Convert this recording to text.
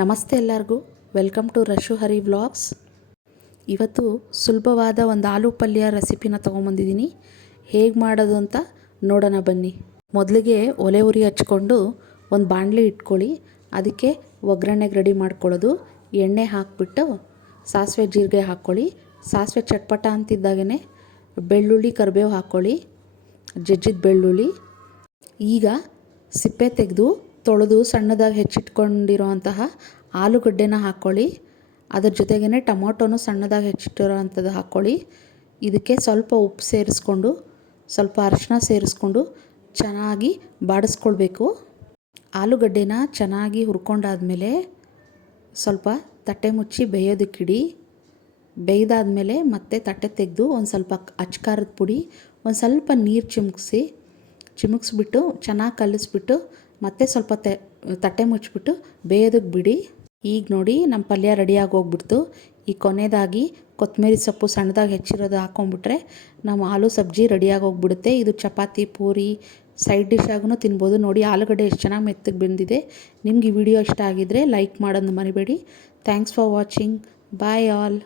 ನಮಸ್ತೆ ಎಲ್ಲರಿಗೂ, welcome to Rashu Hari vlogs. ಇವತ್ತು ಸುಲಭವಾದ ಒಂದು ಆಲೂ ಪಲ್ಯ ರೆಸಿಪಿನ ತೊಗೊಂಬಂದಿದ್ದೀನಿ. ಹೇಗೆ ಮಾಡೋದು ಅಂತ ನೋಡೋಣ ಬನ್ನಿ. ಮೊದಲಿಗೆ ಒಲೆ ಉರಿ ಹಚ್ಕೊಂಡು ಒಂದು ಬಾಣಲಿ ಇಟ್ಕೊಳ್ಳಿ. ಅದಕ್ಕೆ ಒಗ್ಗರಣೆಗೆ ರೆಡಿ ಮಾಡ್ಕೊಳ್ಳೋದು. ಎಣ್ಣೆ ಹಾಕಿಬಿಟ್ಟು ಸಾಸಿವೆ ಜೀರಿಗೆ ಹಾಕ್ಕೊಳ್ಳಿ. ಸಾಸಿವೆ ಚಟ್ಪಟ ಅಂತಿದ್ದಾಗೇ ಬೆಳ್ಳುಳ್ಳಿ ಕರಿಬೇವು ಹಾಕ್ಕೊಳ್ಳಿ, ಜಜ್ಜಿದ ಬೆಳ್ಳುಳ್ಳಿ. ಈಗ ಸಿಪ್ಪೆ ತೆಗೆದು ತೊಳೆದು ಸಣ್ಣದಾಗಿ ಹೆಚ್ಚಿಟ್ಕೊಂಡಿರೋ ಅಂತಹ ಆಲೂಗಡ್ಡೆನ ಹಾಕ್ಕೊಳ್ಳಿ. ಅದ್ರ ಜೊತೆಗೇ ಟೊಮೊಟೊನು ಸಣ್ಣದಾಗಿ ಹೆಚ್ಚಿಟ್ಟಿರೋ ಅಂಥದ್ದು ಹಾಕ್ಕೊಳ್ಳಿ. ಇದಕ್ಕೆ ಸ್ವಲ್ಪ ಉಪ್ಪು ಸೇರಿಸ್ಕೊಂಡು ಸ್ವಲ್ಪ ಅರಿಶಿನ ಸೇರಿಸ್ಕೊಂಡು ಚೆನ್ನಾಗಿ ಬಾಡಿಸ್ಕೊಳ್ಬೇಕು. ಆಲೂಗಡ್ಡೆನ ಚೆನ್ನಾಗಿ ಹುರ್ಕೊಂಡಾದ್ಮೇಲೆ ಸ್ವಲ್ಪ ತಟ್ಟೆ ಮುಚ್ಚಿ ಬೇಯೋದಕ್ಕಿಡಿ. ಬೇಯ್ದಾದ್ಮೇಲೆ ಮತ್ತೆ ತಟ್ಟೆ ತೆಗೆದು ಒಂದು ಸ್ವಲ್ಪ ಅಚ್ಕಾರದ ಪುಡಿ, ಒಂದು ಸ್ವಲ್ಪ ನೀರು ಚಿಮುಕ್ಸ್ಬಿಟ್ಟು ಚೆನ್ನಾಗಿ ಕಲಿಸ್ಬಿಟ್ಟು ಮತ್ತೆ ಸ್ವಲ್ಪ ತಟ್ಟೆ ಮುಚ್ಚಿಬಿಟ್ಟು ಬೇಯೋದಕ್ಕೆ ಬಿಡಿ. ಈಗ ನೋಡಿ ನಮ್ಮ ಪಲ್ಯ ರೆಡಿಯಾಗಿ ಹೋಗ್ಬಿಡ್ತು. ಈ ಕೊನೆಯದಾಗಿ ಕೊತ್ತಂಬರಿ ಸೊಪ್ಪು ಸಣ್ಣದಾಗಿ ಹೆಚ್ಚಿರೋದು ಹಾಕ್ಕೊಂಬಿಟ್ರೆ ನಮ್ಮ ಆಲೂ ಸಬ್ಜಿ ರೆಡಿಯಾಗಿ ಹೋಗ್ಬಿಡುತ್ತೆ. ಇದು ಚಪಾತಿ, ಪೂರಿ, ಸೈಡ್ ಡಿಶ್ ಆಗೂ ತಿನ್ಬೋದು. ನೋಡಿ ಆಲೂಗಡ್ಡೆ ಎಷ್ಟು ಚೆನ್ನಾಗಿ ಮೆತ್ತಗೆ ಬೆಂದಿದೆ. ನಿಮ್ಗೆ ಈ ವಿಡಿಯೋ ಇಷ್ಟ ಆಗಿದ್ದರೆ ಲೈಕ್ ಮಾಡೋದು ಮರಿಬೇಡಿ. Thanks for watching. Bye all.